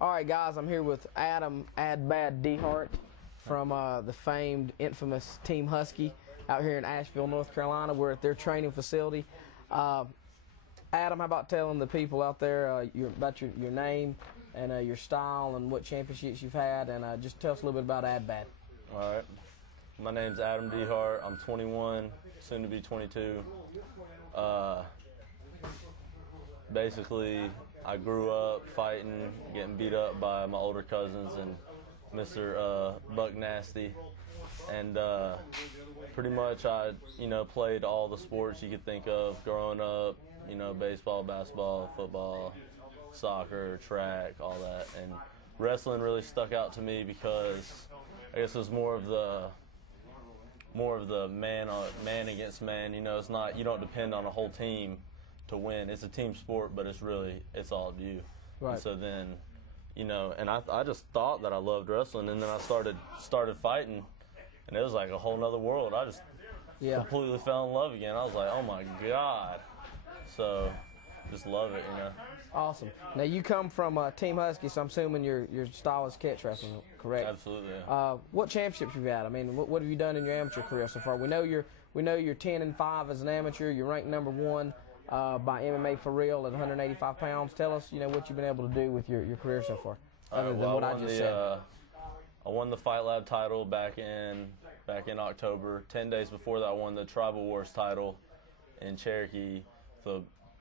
All right, guys, I'm here with Adam "Ad-Bad" DeHart from the famed, infamous Team Husky out here in Asheville, North Carolina. We're at their training facility. Adam, how about telling the people out there about your name and your style and what championships you've had, and just tell us a little bit about Ad-Bad. All right. My name's Adam DeHart. I'm 21, soon to be 22. Basically, I grew up fighting, getting beat up by my older cousins and Mr. Buck Nasty, and pretty much I, played all the sports you could think of growing up. Baseball, basketball, football, soccer, track, all that. And wrestling really stuck out to me because I guess it was more of the man against man. It's not, you don't depend on a whole team to win. It's a team sport, but it's all up to you. Right. And so then, and I just thought that I loved wrestling, and then I started fighting, and it was like a whole nother world. I just completely fell in love again. I was like, oh my God. So just love it, Awesome. Now you come from Team Husky, so I'm assuming your style is catch wrestling, correct? Absolutely. Yeah. What championships you've had? I mean, what have you done in your amateur career so far? We know you're 10-5 as an amateur. You're ranked #1 by MMA for real at 185 pounds. Tell us, what you've been able to do with your career so far, other than what I just said. I won the Fight Lab title back in October. 10 days before that, I won the Tribal Wars title in Cherokee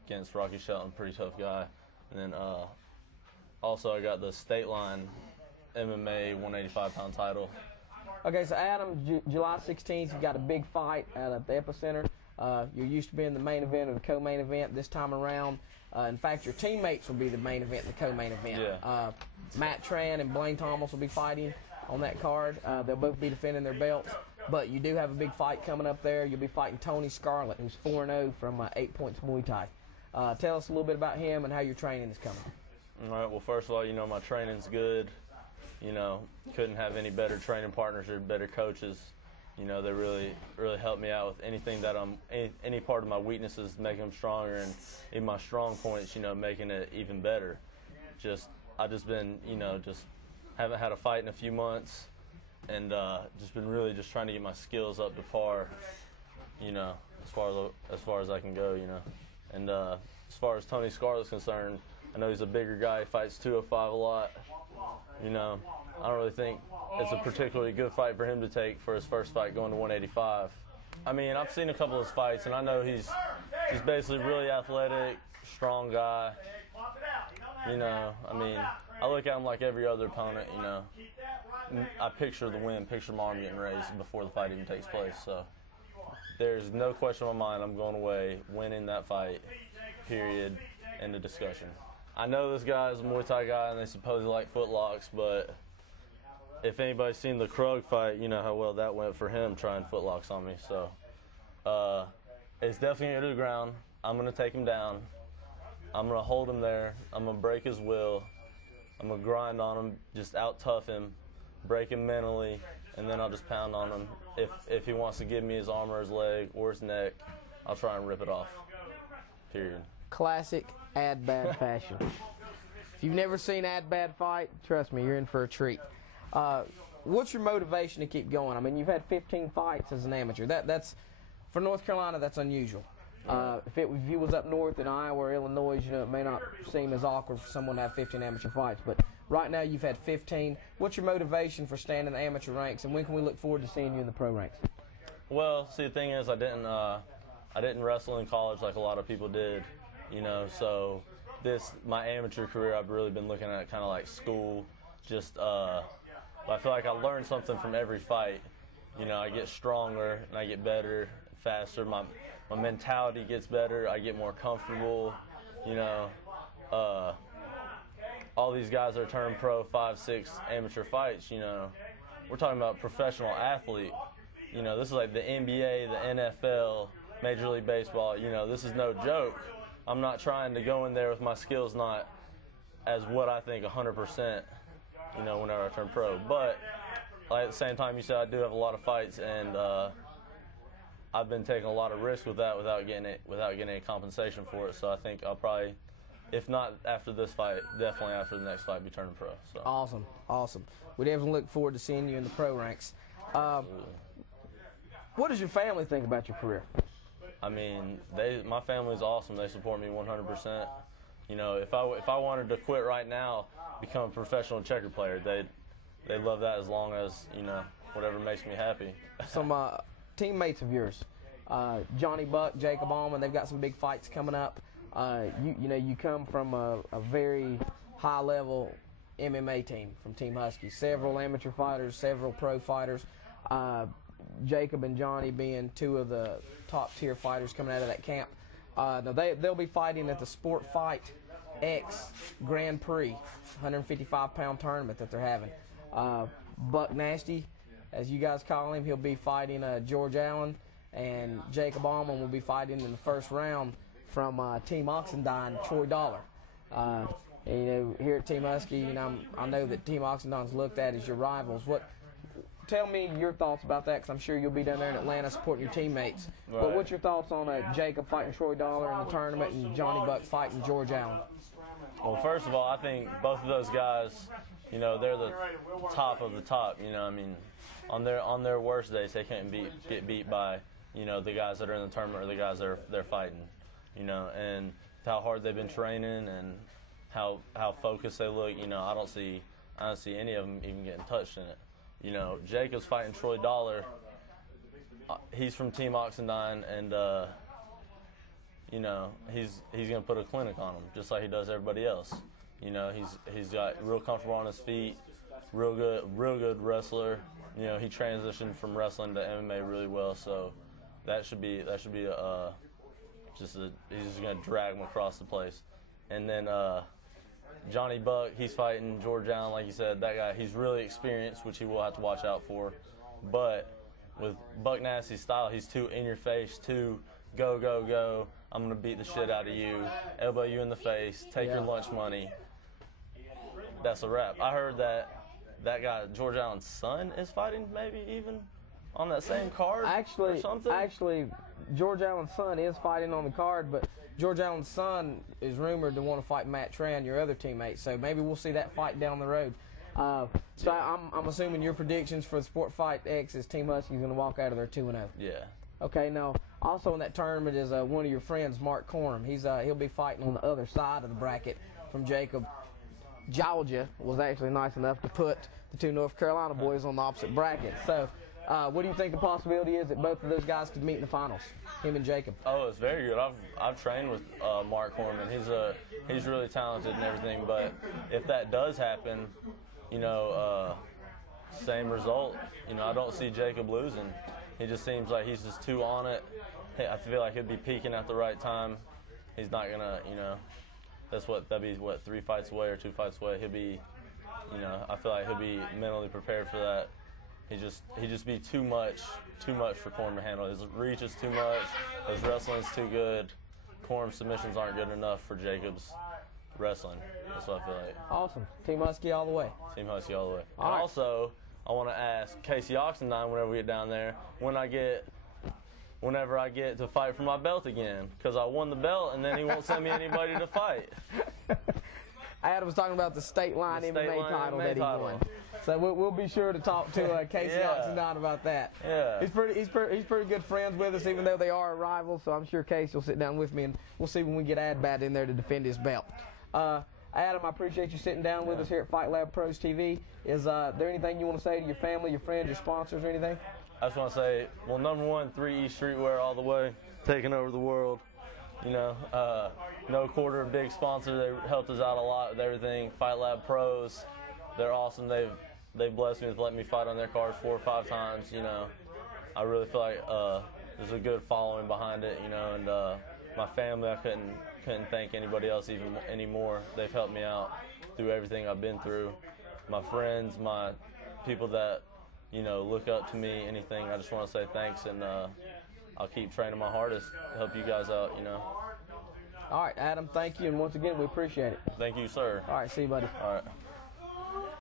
against Rocky Shelton, pretty tough guy. And then also I got the State Line MMA 185-pound title. Okay, so Adam, July 16th, you got a big fight at the Epicenter. You're used to being the main event or the co-main event. This time around, in fact, your teammates will be the main event and the co-main event. Yeah. Matt Tran and Blaine Thomas will be fighting on that card. They'll both be defending their belts. But you do have a big fight coming up there. You'll be fighting Tony Scarlett, who's 4-0 from 8 Points Muay Thai. Tell us a little bit about him and how your training is coming. All right. Well, first of all, my training's good. Couldn't have any better training partners or better coaches. They really help me out with anything that any part of my weaknesses, making them stronger, and in my strong points, making it even better. I've just been, just haven't had a fight in a few months, and just been really just trying to get my skills up to par, as far as I can go, And as far as Tony Scarlett's concerned, I know he's a bigger guy. He fights 205 a lot. I don't really think it's a particularly good fight for him to take for his first fight going to 185. I mean, I've seen a couple of his fights, and I know he's basically really athletic, strong guy. I mean, I look at him like every other opponent, I picture the win, picture my arm getting raised before the fight even takes place. So there's no question in my mind I'm going away winning that fight, period, end of discussion. I know this guy is a Muay Thai guy, and they supposedly like footlocks, but if anybody's seen the Krug fight, you know how well that went for him trying footlocks on me. So it's definitely going to go to the ground. I'm going to take him down. I'm going to hold him there. I'm going to break his will. I'm going to grind on him, just out-tough him, break him mentally, and then I'll just pound on him. If he wants to give me his arm or his leg or his neck, I'll try and rip it off, period. Classic Ad-Bad fashion. If you've never seen Ad-Bad fight, trust me, you're in for a treat. What's your motivation to keep going? I mean, you've had 15 fights as an amateur. That's for North Carolina, that's unusual. If you was up north in Iowa or Illinois, it may not seem as awkward for someone to have 15 amateur fights. But right now, you've had 15. What's your motivation for staying in the amateur ranks, and when can we look forward to seeing you in the pro ranks? Well, see, the thing is, I didn't wrestle in college like a lot of people did. So my amateur career, I've really been looking at kind of like school. I feel like I learned something from every fight. I get stronger and I get better, faster. My mentality gets better. I get more comfortable. All these guys that are turned pro 5, 6 amateur fights. We're talking about professional athlete. This is like the NBA, the NFL, Major League Baseball. This is no joke. I'm not trying to go in there with my skills not as what I think 100%, whenever I turn pro. But at the same time, you said I do have a lot of fights, and I've been taking a lot of risks with that without getting any compensation for it. So I think I'll probably if not after this fight, definitely after the next fight, be turning pro. So. Awesome, awesome. We definitely look forward to seeing you in the pro ranks. What does your family think about your career? I mean, my family's awesome. They support me 100%. You know, if I wanted to quit right now, become a professional checker player, they love that as long as, you know, whatever makes me happy. Some teammates of yours, Johnny Buck, Jacob Allman, they've got some big fights coming up. You know, you come from a very high-level MMA team from Team Husky. Several amateur fighters, several pro fighters. Jacob and Johnny being two of the top-tier fighters coming out of that camp. Now they'll be fighting at the Sport Fight X Grand Prix, 155-pound tournament that they're having. Buck Nasty, as you guys call him, he'll be fighting George Allen, and Jacob Allman will be fighting in the first round from Team Oxendine, Troy Dollar. You know, here at Team Husky, you know, I know that Team Oxendine's looked at as your rivals. Tell me your thoughts about that, because I'm sure you'll be down there in Atlanta supporting your teammates. Right. But what's your thoughts on Jacob fighting Troy Dollar in the tournament and Johnny Buck fighting George Allen? Well, first of all, I think both of those guys, you know, they're the top of the top. You know, I mean, on their worst days, they can't get beat by, you know, the guys that are in the tournament or the guys that they're fighting. You know, and how hard they've been training and how focused they look. You know, I don't see any of them even getting touched in it. You know, Jacob's fighting Troy Dollar. He's from Team Oxendine, and you know, he's gonna put a clinic on him just like he does everybody else. You know, he's got real comfortable on his feet, real good wrestler. You know, he transitioned from wrestling to MMA really well, so that should be he's just gonna drag him across the place. And then Johnny Buck, he's fighting George Allen, like you said. That guy, he's really experienced, which he will have to watch out for. But with Buck Nasty's style, he's too in your face, too go, go, go. I'm going to beat the shit out of you, elbow you in the face, take your lunch money. That's a wrap. I heard that guy, George Allen's son, is fighting maybe even on that same card or something? Actually, George Allen's son is fighting on the card, but George Allen's son is rumored to want to fight Matt Tran, your other teammate, so maybe we'll see that fight down the road. So I'm assuming your predictions for the Sport Fight X is Team Husky's going to walk out of there 2-0. Yeah. Okay, now, also in that tournament is one of your friends, Mark Corum. He'll be fighting on the other side of the bracket from Jacob. Georgia was actually nice enough to put the two North Carolina boys on the opposite bracket. So what do you think the possibility is that both of those guys could meet in the finals, him and Jacob? Oh, it's very good. I've trained with Mark Corman. He's really talented and everything. But if that does happen, you know, same result. You know, I don't see Jacob losing. He just seems like he's just too on it. I feel like he'll be peaking at the right time. He's not gonna, you know, that'd be 3 fights away or 2 fights away. He'll be, you know, I feel like he'll be mentally prepared for that. He just be too much for Corm to handle. His reach is too much. His wrestling's too good. Corm's submissions aren't good enough for Jacob's wrestling. That's what I feel like. Awesome. Team Husky all the way. Team Husky all the way. All right. Also, I want to ask Casey Oxendine whenever we get down there, whenever I get to fight for my belt again, because I won the belt and then he won't send me anybody to fight. Adam was talking about the state line MMA title that he won. So we'll be sure to talk to Casey Oxendine about that. Yeah. He's pretty good friends with us, even though they are rivals. So I'm sure Casey will sit down with me, and we'll see when we get Adbat in there to defend his belt. Adam, I appreciate you sitting down with us here at Fight Lab Pros TV. Is there anything you want to say to your family, your friends, your sponsors, or anything? I just want to say, well, number one, 3E Streetwear all the way, taking over the world. You know, No Quarter, big sponsor. They helped us out a lot with everything. Fight Lab Pros, they're awesome. They've blessed me with letting me fight on their cards 4 or 5 times. You know, I really feel like there's a good following behind it. You know, and my family, I couldn't thank anybody else anymore. They've helped me out through everything I've been through. My friends, my people that, you know, look up to me, anything. I just want to say thanks, and I'll keep training my hardest to help you guys out, you know. All right, Adam, thank you, and once again, we appreciate it. Thank you, sir. All right, see you, buddy. All right.